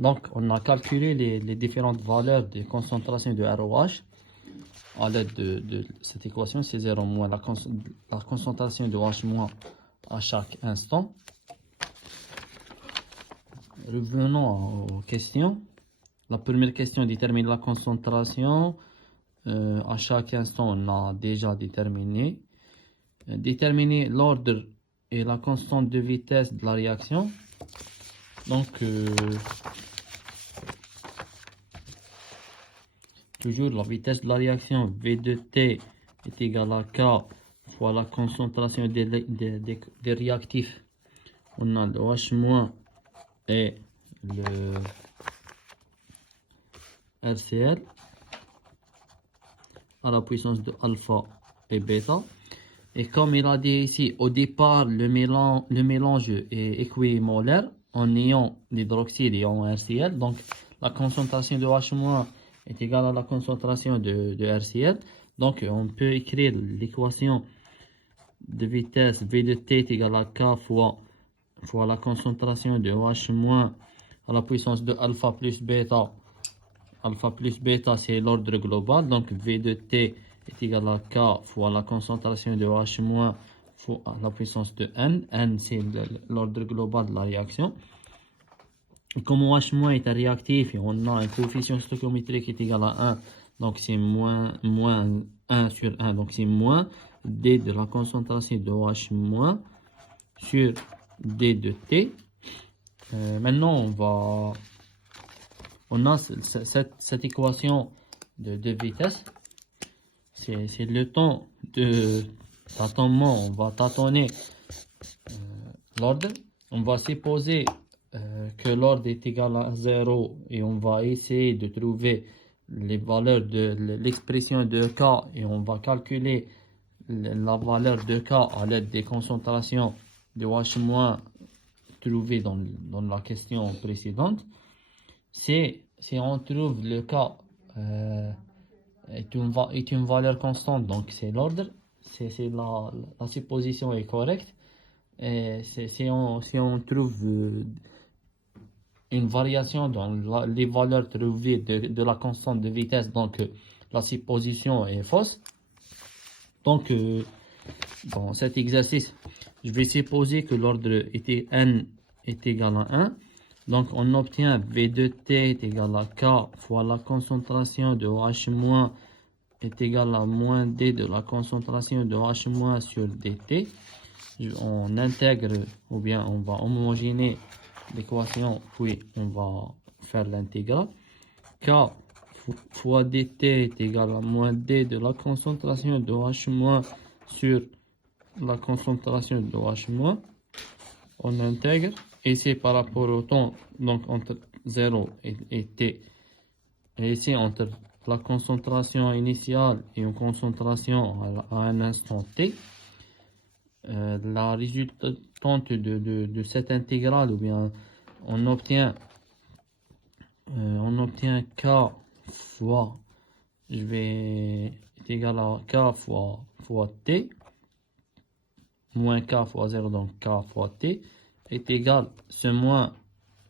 Donc, on a calculé les différentes valeurs des concentrations de ROH à l'aide de cette équation. C'est 0 moins la concentration de OH moins à chaque instant. Revenons aux questions. La première question détermine la concentration. À chaque instant, on a déjà déterminé. Déterminer l'ordre et la constante de vitesse de la réaction. Donc, toujours la vitesse de la réaction V de T est égale à K fois la concentration des réactifs. On a le OH- et le RCl à la puissance de alpha et bêta. Et comme il a dit ici, au départ, le mélange est équimolaire en ion d'hydroxyde et en RCl. Donc, la concentration de OH- est égale à la concentration de RCl. Donc, on peut écrire l'équation de vitesse V de T est égale à K fois la concentration de OH- à la puissance de alpha plus bêta. Alpha plus bêta, c'est l'ordre global. Donc, V de T est égal à K fois la concentration de OH- fois la puissance de N. N, c'est l'ordre global de la réaction. Et comme OH- est un réactif et on a un coefficient stoichiométrique qui est égal à 1, donc c'est moins 1 sur 1, donc c'est moins D de la concentration de OH- sur D de T. Maintenant, on a cette équation de vitesse. C'est le temps de tâtonnement. On va tâtonner l'ordre. On va supposer que l'ordre est égal à 0 et on va essayer de trouver les valeurs de l'expression de K et on va calculer la valeur de K à l'aide des concentrations de OH- trouvées dans la question précédente. Si on trouve le K est une valeur constante, donc c'est l'ordre, la supposition est correcte. Et si on trouve une variation dans les valeurs trouvées de la constante de vitesse, donc la supposition est fausse. Donc, dans cet exercice, je vais supposer que l'ordre n est égal à 1. Donc, on obtient V de T est égal à K fois la concentration de OH- est égal à moins D de la concentration de OH- sur dt. On intègre ou bien on va homogénéiser l'équation, puis on va faire l'intégrale. K fois dt est égal à moins D de la concentration de OH- sur la concentration de OH-. On intègre, et c'est par rapport au temps, donc entre 0 et T. Et ici, entre la concentration initiale et une concentration à un instant T, la résultante de cette intégrale, ou bien on obtient K fois, est égal à K fois T, moins K fois 0, donc K fois T, est égal, ce moins,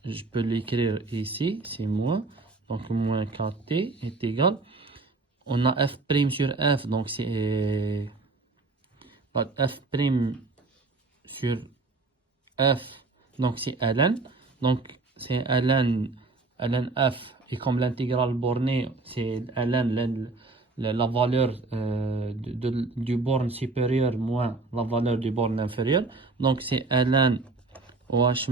je peux l'écrire ici, c'est moins, donc moins KT est égal, on a F' sur F, donc c'est F' sur F, donc c'est ln, donc c'est ln F, et comme l'intégrale bornée, c'est ln, la valeur du borne supérieur moins la valeur du borne inférieur, donc c'est ln OH-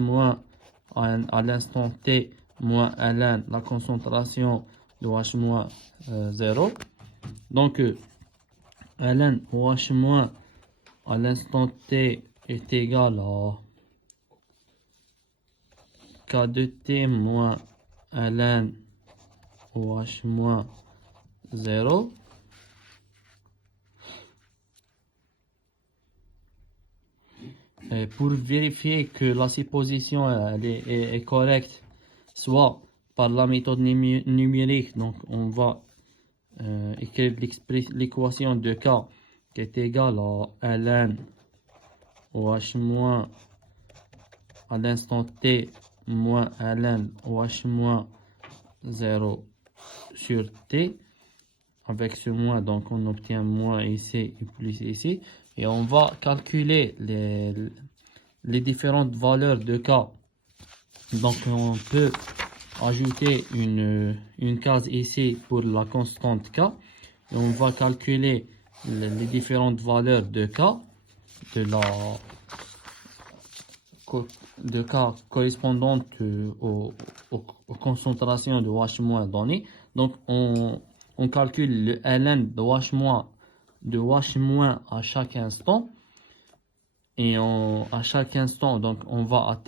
à l'instant T moins ln la concentration de OH- 0. Donc ln OH- à l'instant T est égal à K de T moins ln OH- 0. Et pour vérifier que la supposition est correcte, soit par la méthode numérique, donc on va écrire l'équation de K qui est égale à ln OH- à l'instant T moins ln OH moins 0 sur T. Avec ce moins, donc on obtient moins ici et plus ici. Et on va calculer les différentes valeurs de K. Donc on peut ajouter une case ici pour la constante K. Et on va calculer les différentes valeurs de K, de K correspondantes aux concentrations de OH- données. Donc on calcule le ln de OH- à chaque instant. Et à chaque instant, donc on va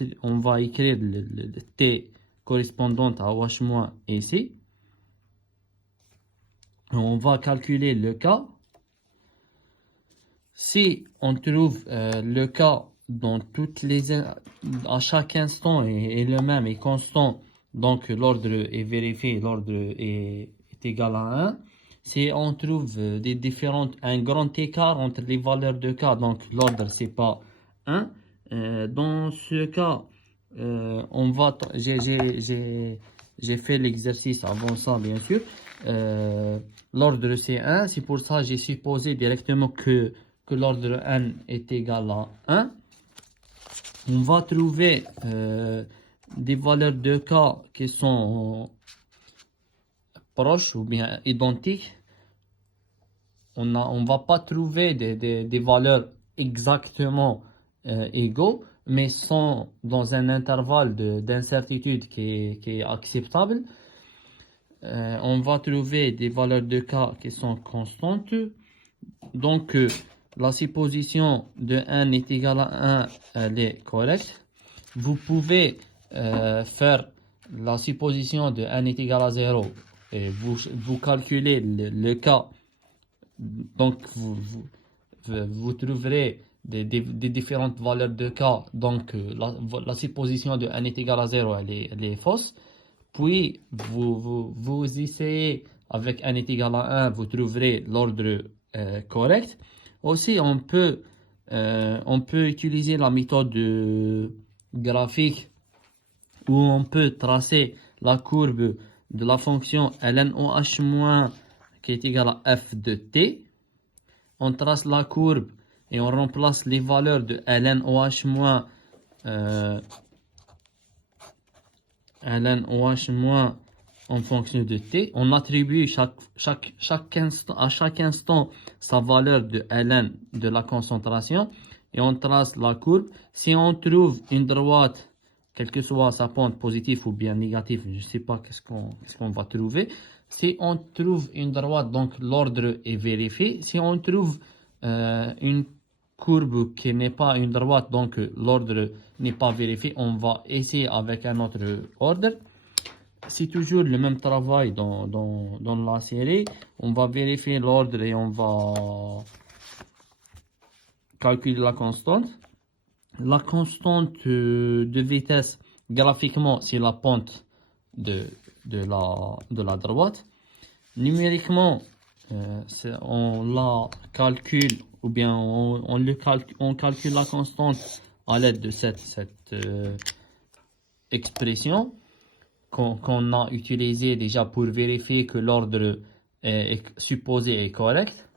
écrire le T correspondant à OH- ici. On va calculer le K. Si on trouve le K dans à chaque instant est le même et constant, donc l'ordre est vérifié, l'ordre est égal à 1. Si on trouve un grand écart entre les valeurs de K, donc l'ordre c'est pas 1. Dans ce cas, j'ai fait l'exercice avant ça, bien sûr. L'ordre c'est 1, c'est pour ça que j'ai supposé directement que l'ordre n est égal à 1. On va trouver des valeurs de K qui sont proches ou bien identiques. On va pas trouver des valeurs exactement égaux, mais sont dans un intervalle d'incertitude qui est acceptable. On va trouver des valeurs de K qui sont constantes. Donc, la supposition de n est égale à 1, elle est correcte. Vous pouvez faire la supposition de n est égal à 0 et vous calculez le cas. Donc, vous trouverez des différentes valeurs de K. Donc, la supposition de n est égal à 0, elle est fausse. Puis, vous essayez avec n est égal à 1, vous trouverez l'ordre correct. Aussi, on peut utiliser la méthode graphique où on peut tracer la courbe de la fonction ln OH- qui est égale à f de t. On trace la courbe et on remplace les valeurs de ln OH- en fonction de t. On attribue à chaque instant sa valeur de ln de la concentration et on trace la courbe. Si on trouve une droite, quelle que soit sa pente positive ou bien négative, je ne sais pas qu'est-ce qu'on va trouver. Si on trouve une droite, donc l'ordre est vérifié. Si on trouve une courbe qui n'est pas une droite, donc l'ordre n'est pas vérifié, on va essayer avec un autre ordre. C'est toujours le même travail dans la série. On va vérifier l'ordre et on va calculer la constante. La constante de vitesse, graphiquement, c'est la pente de la droite. Numériquement, on la calcule, ou bien on calcule la constante à l'aide de cette expression qu'on a utilisée déjà pour vérifier que l'ordre supposé est correct.